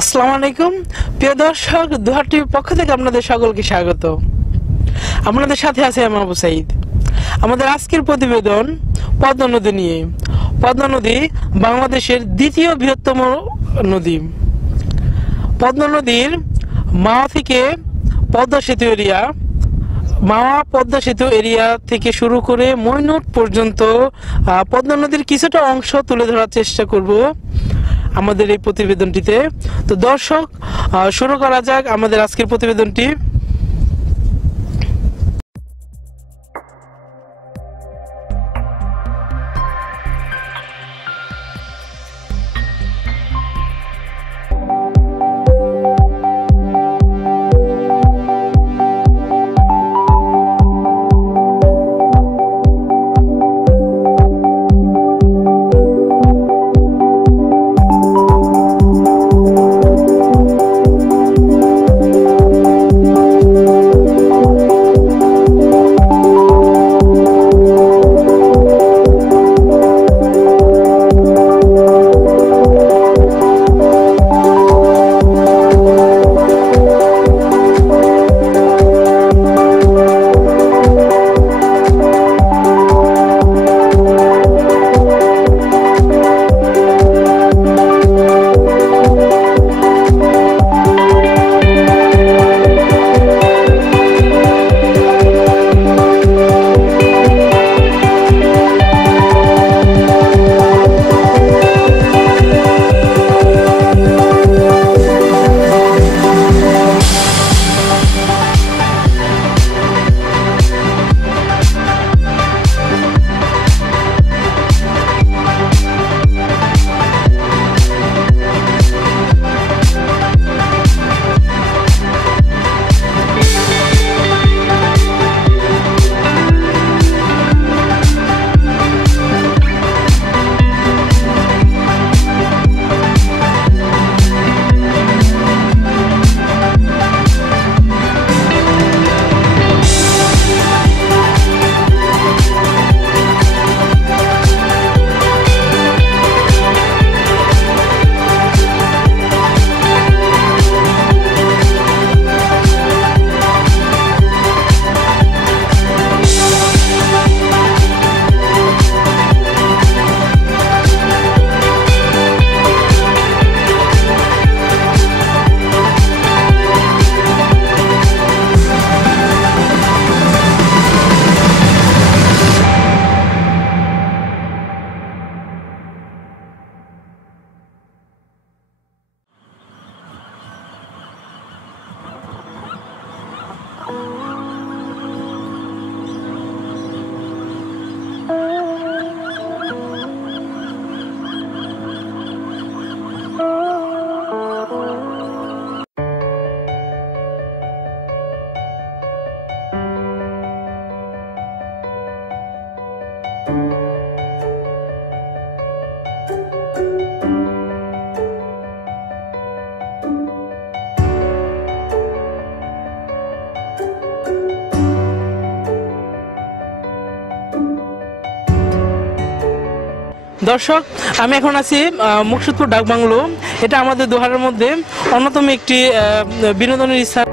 আসসালামু আলাইকুম প্রিয় দর্শক, দুহার টিভির পক্ষ থেকে আপনাদের সকলকে স্বাগত। আপনাদের সাথে আছে আমি আবু সাইদ। আমাদের আজকের প্রতিবেদন পদ্মা নদী নিয়ে। পদ্মা নদী বাংলাদেশের দ্বিতীয় বৃহত্তম নদী। পদ্মা নদীর মাওয়া থেকে পদ্মা সেতু এরিয়া, মাওয়া পদ্মা সেতু এরিয়া থেকে শুরু করে মইনুট পর্যন্ত পদ্মা নদীর কিছুটা অংশ তুলে ধরার চেষ্টা করব আমাদের এই প্রতিবেদনটিতে। তো দর্শক, শুরু করা যাক আমাদের আজকের প্রতিবেদনটি। দর্শক, আমি এখন আছি মুকসুদপুর ডাকবাংলো। এটা আমাদের দোহারের মধ্যে অন্যতম একটি বিনোদনের স্থান।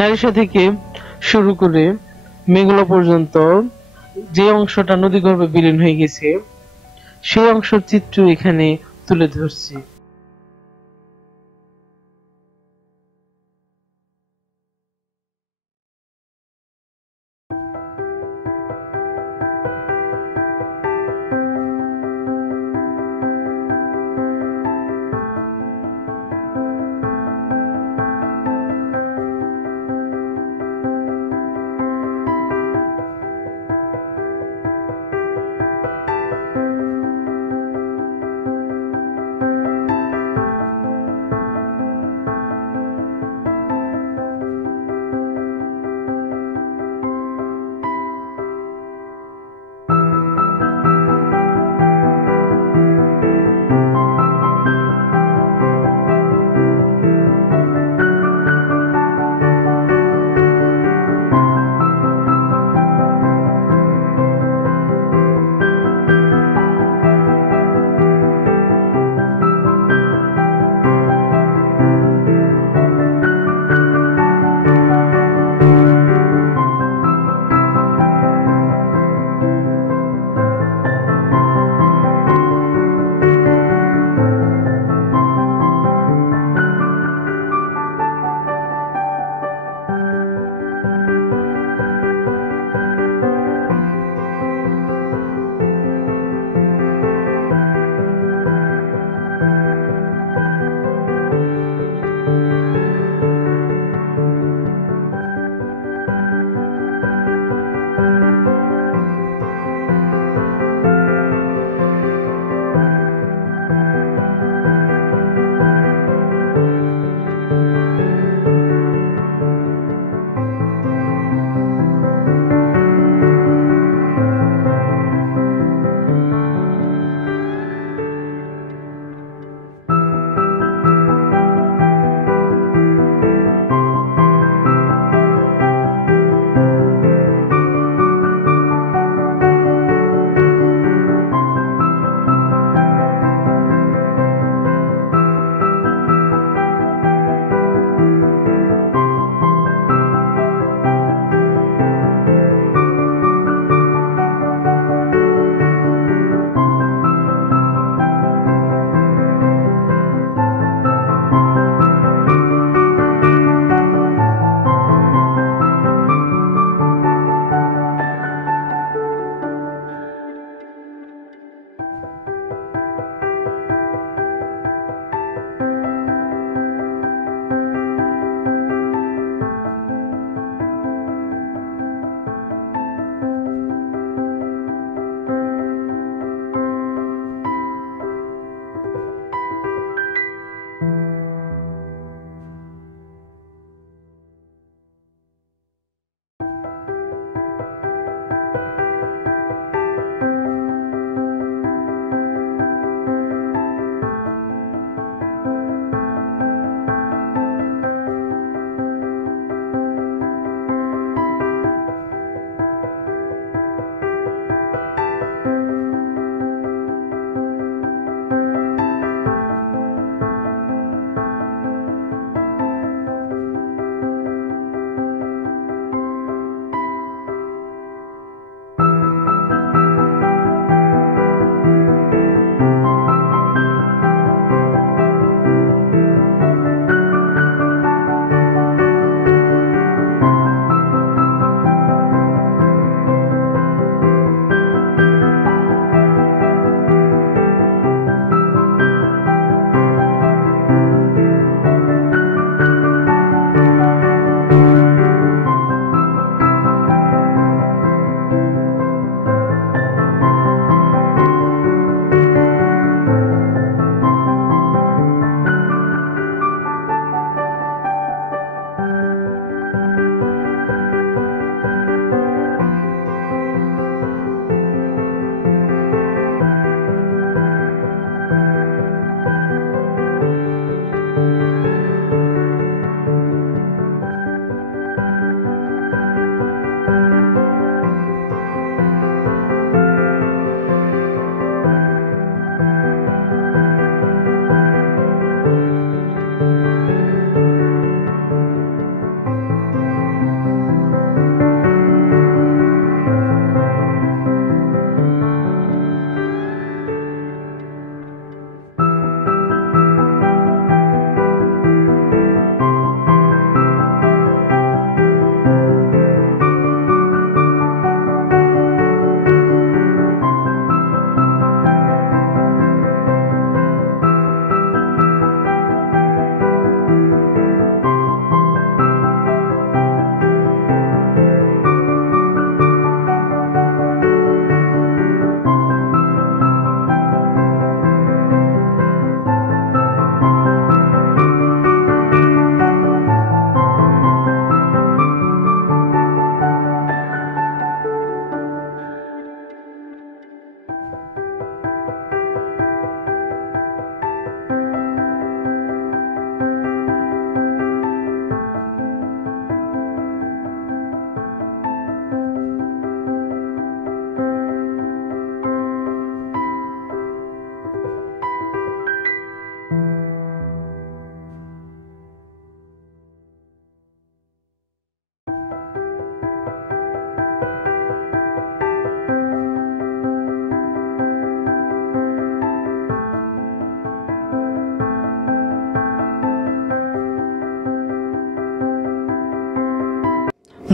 নারিশা থেকে শুরু করে মেঘলা পর্যন্ত যে অংশটা নদীগর্ভে বিলীন হয়ে গেছে সেই অংশের চিত্র এখানে তুলে ধরছি।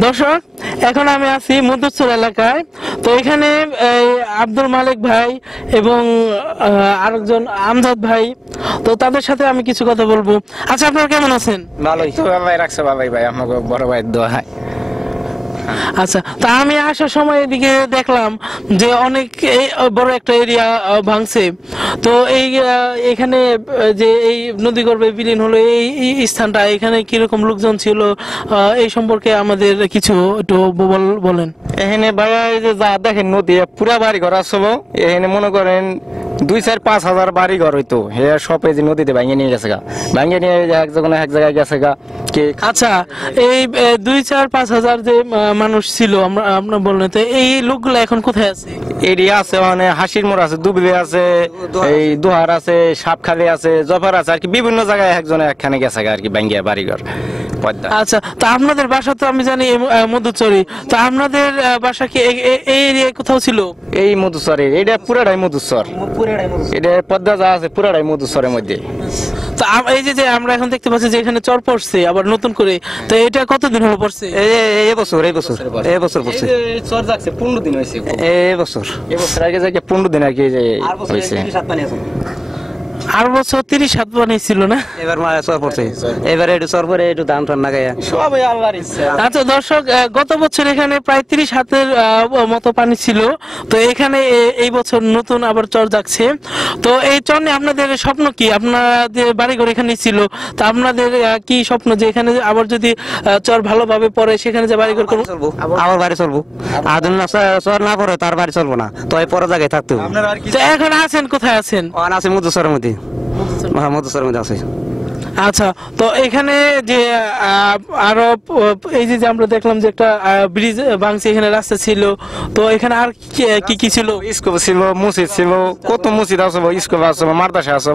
দর্শক, এখন আমি আছি মধুচর এলাকায়। তো এখানে আব্দুল মালিক ভাই এবং আরেকজন আমজাদ ভাই, তো তাদের সাথে আমি কিছু কথা বলবো। আচ্ছা, আপনারা কেমন আছেন? ভালোই তো, ভাই রাখছে ভালোই ভাই, আমাকে বড় ভাই দোয়া। আচ্ছা, তা আমি আসার সময় এদিকে দেখলাম যে অনেক বড় একটা এরিয়া ভাঙছে। তো এখানে যে এই নদীগর্ভে বিলীন হলো এই স্থানটা, এখানে কিরকম লোকজন ছিল এই সম্পর্কে আমাদের কিছু একটু বলেন। এখানে ভাই যে যা দেখেন নদী পুরা বাড়ি ঘর আসলো, এখানে মনে করেন 2-4-5 হাজার বাড়ি ঘর হইতো, হে সব এই যে নদীতে ভাঙে নিয়ে গেছে গা, ভাঙে নিয়ে এক জায়গায় গেছে গা। আচ্ছা, এই 2-4-5 হাজার যে মানুষ ছিল আপনার বললেন, তো এই লোকগুলো এখন কোথায় আছে? এরিয়া আছে মানে হাসির মোড় আছে, দুবলি আছে, এই দোহার আছে, সাপখালি আছে, জফার আছে, আর কি বিভিন্ন জায়গায় একজনে একখানে গেছে আর কি ভাঙ্গিয়া বাড়িঘর। আচ্ছা, তা আপনাদের বাসা তো আমি জানি মধুচরি, তো আপনাদের বাসা কি এই এরিয়ায় কোথাও ছিল? এই মধুচরে, এটা পুরাটাই মধুচর, এটা পদ্মা যা আছে পুরাটাই মধুচরের মধ্যে। তো এই যে আমরা এখন দেখতে পাচ্ছি যে এখানে চর পড়ছে আবার নতুন করে, তো এটা কতদিন হলো পড়ছে? এই বছর পড়ছে, চর যাচ্ছে 15 দিন হয়েছে। এই বছর আগে যাকে 15 দিন আর কি হয়েছে। আর বছর 30-7 বানিয়েছিল না? এবার চর পড়ছে, এবারে একটু চর পরে একটু ধান টান লাগাইয়া সবাই আল্লাহর ইচ্ছা। আচ্ছা দর্শক, গত বছর এখানে প্রায় 30 হাতের মতো পানি ছিল, তো এখানে এই বছর নতুন আবার চর যাচ্ছে। তো এই চর নিয়ে আপনাদের স্বপ্ন কি? আপনাদের বাড়িঘর এখানে ছিল, তো আপনাদের কি স্বপ্ন যে এখানে আবার যদি চর ভালোভাবে পড়ে সেখানে যে বাড়িঘর করবো? আবার বাড়ি চলবো, আর চর না পড়ে তার বাড়ি চলবো না, তো এই পরে জায়গায় থাকতে হবে। তো এখন আছেন কোথায় আছেন? আছে মধুচরের মধ্যে, মধুচরের মধ্যে আছে। আচ্ছা, তো এখানে যে আরো এই যে আমরা দেখলাম যে একটা ব্রিজ ভাঙছে, এখানে রাস্তা ছিল, তো এখানে আর কি ছিল? স্কুল ছিল, মসজিদ ছিল, কত মসজিদ আছে, স্কুল আছে, মাদ্রাসা আছে,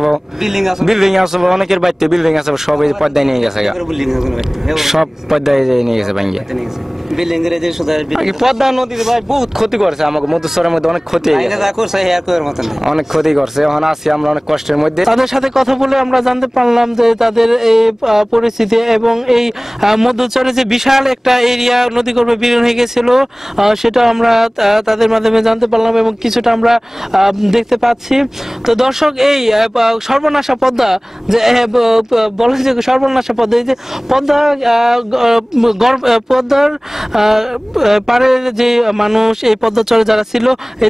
বিল্ডিং আছে, অনেকের বাড়িতে বিল্ডিং আছে, সব এই পর্দায় নিয়ে গেছে, সব পর্দায় নিয়ে গেছে ভাঙ্গিয়া। পদ্মা নদীতে ভাই বহুত ক্ষতি করছে আমাকে, মধুচরের মধ্যে অনেক ক্ষতি অনেক ক্ষতি করছে। এখন আছি আমরা অনেক কষ্টের মধ্যে। তাদের সাথে কথা বলে আমরা জানতে পারলাম যে তাদের এই পরিস্থিতি, এবং এই মধুচরে যে বিশাল একটা এরিয়া নদীগর্ভে বিলীন হয়ে গেছিল সেটা আমরা তাদের মাধ্যমে জানতে পারলাম এবং কিছুটা আমরা দেখতে পাচ্ছি। তো দর্শক, এই সর্বনাশা পদ্মা যে বলে যে সর্বনাশা পদ্মা, এই যে পদ্মার পাড়ের যে মানুষ এই পদ্মাচরে যারা ছিল,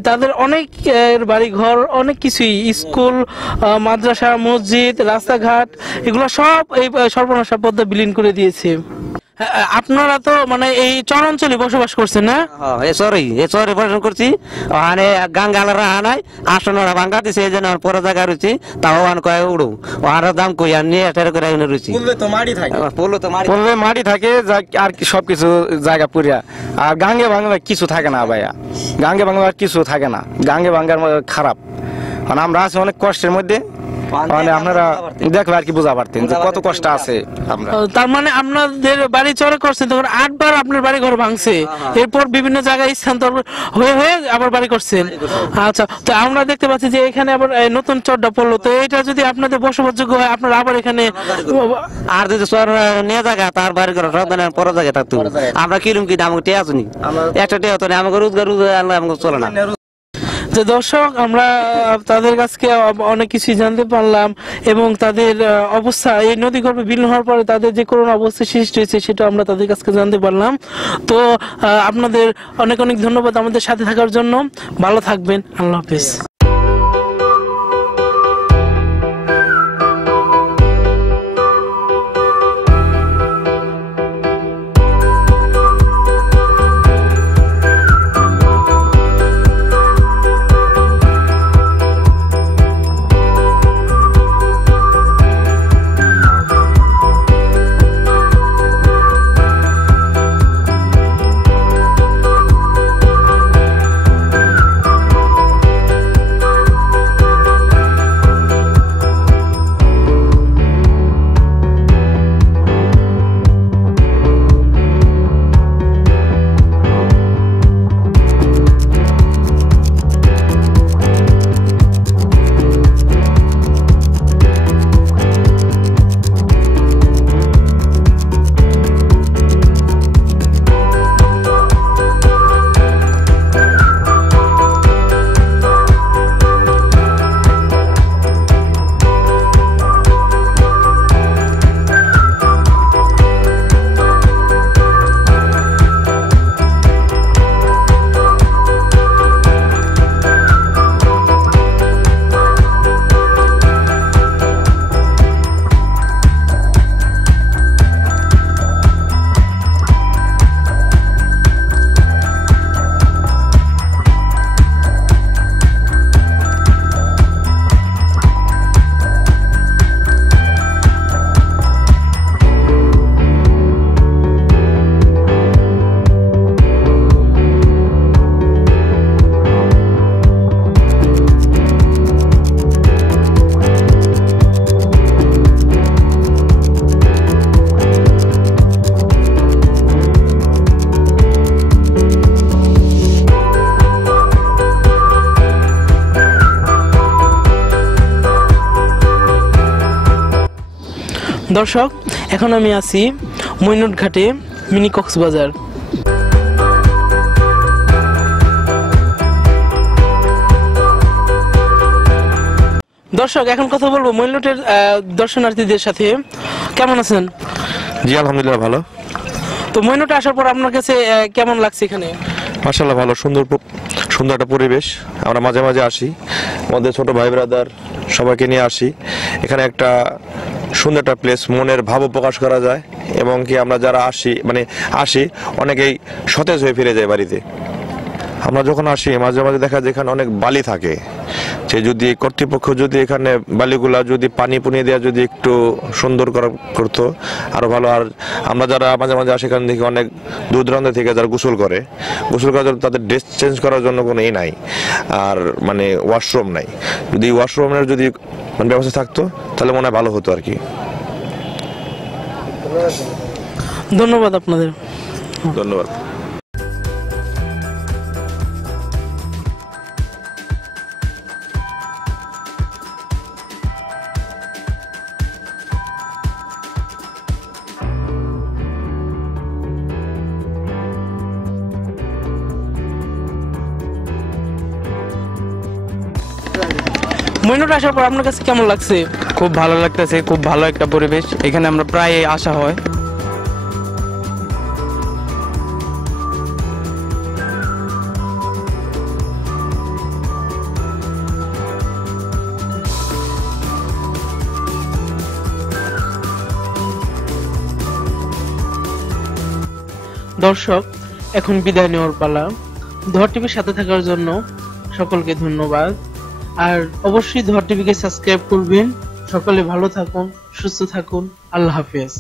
তাদের অনেকের বাড়ি ঘর, অনেক কিছুই, স্কুল, মাদ্রাসা, মসজিদ, রাস্তাঘাট, এগুলো সব এই সর্বনাশা পদ্মা বিলীন করে দিয়েছে। আপনারা তো মানে এই চর অঞ্চলে বসবাস করছেন না? চরে বসবাস করছি, ওখানে গাঙ্গালারা আনাই আসনরা ভাঙ্গা দিছে, এই জন্য পরে জায়গা রয়েছি, তাও ওখান কয়ে উড়ু, ওখানে দাম কই আর নিয়ে করে রয়েছি। পড়লে মাটি থাকে আর সবকিছু জায়গা পুরিয়া, আর গাঙ্গে ভাঙলে কিছু থাকে না ভাইয়া, গাঙ্গে ভাঙলে আর কিছু থাকে না, গাঙ্গে ভাঙ্গার খারাপ। মানে আমরা আছি অনেক কষ্টের মধ্যে, মানে আপনারা দেখলে আর কি বুঝা পারতেন যে কত কষ্ট আছে। তার মানে আপনাদের বাড়ি চরে করছেন, তখন 8 বার আপনার বাড়ি ঘর ভাঙছে, এরপর বিভিন্ন জায়গায় স্থানান্তর হয়ে হয়ে আবার বাড়ি করছেন। আচ্ছা, তো আমরা দেখতে পাচ্ছি যে এখানে আবার নতুন চরটা পড়লো, তো এটা যদি আপনাদের বসবাসযোগ্য হয়, আপনারা আবার এখানে আর যদি চর নিয়ে জায়গা তার বাড়ি ঘর পরে জায়গায় থাকতো, আমরা কিরম কি আমাকে টেয়া শুনি, একটা টেয়া তো আমাকে রোজগার আমাকে চলে না। যে দর্শক, আমরা তাদের কাছে অনেক কিছুই জানতে পারলাম এবং তাদের অবস্থা, এই নদীগর্ভে বিলীন হওয়ার পরে তাদের যে করুণ অবস্থা সৃষ্টি হয়েছে সেটা আমরা তাদের কাছে জানতে পারলাম। তো আপনাদের অনেক অনেক ধন্যবাদ আমাদের সাথে থাকার জন্য। ভালো থাকবেন, আল্লাহ হাফেজ। দর্শক, এখন আমি আছি মইনুট ঘাটে, মিনি কক্সবাজার। দর্শক, এখন কথা বলবো মইনুটের দর্শনার্থীদের সাথে। কেমন আছেন? জি আলহামদুলিল্লাহ ভালো। তো মইনুটে আসার পর আপনার কাছে কেমন লাগছে এখানে? মাশাআল্লাহ ভালো, সুন্দর সুন্দর একটা পরিবেশ। আমরা মাঝে মাঝে আসি, আমাদের ছোট ভাই ব্রাদার সবাইকে নিয়ে আসি। এখানে একটা সুন্দর একটা প্লেস, মনের ভাবও প্রকাশ করা যায় এবং কি আমরা যারা আসি অনেকেই সতেজ হয়ে ফিরে যায় বাড়িতে। আমরা যখন আসি মাঝে মাঝে দেখা যায় এখানে অনেক বালি থাকে, যে যদি কর্তৃপক্ষ যদি এখানে বালিগুলা যদি পানি পুনিয়ে দেওয়া যদি একটু সুন্দর করতো আরো ভালো। আর আমরা যারা মাঝে মাঝে আসি এখান থেকে অনেক দূর দূরান্ত থেকে যারা গোসল করার জন্য তাদের ড্রেস চেঞ্জ করার জন্য কোনো নাই, আর ওয়াশরুম নাই। যদি ওয়াশরুমের যদি ব্যবস্থা থাকতো তাহলে মনে হয় ভালো হতো আর কি। ধন্যবাদ আপনাদের। ধন্যবাদ। মইনুট আসার পর আপনার কাছে কেমন লাগছে? খুব ভালো লাগতেছে, খুব ভালো একটা পরিবেশ। এখানে আমরা প্রায় আসা হয়। দর্শক, এখন বিদায় নেওয়ার পালা। ধর টিভির সাথে থাকার জন্য সকলকে ধন্যবাদ। আর অবশ্যই ধর টিভিকে সাবস্ক্রাইব করবেন। সকলে ভালো থাকুন, সুস্থ থাকুন। আল্লাহ হাফেজ।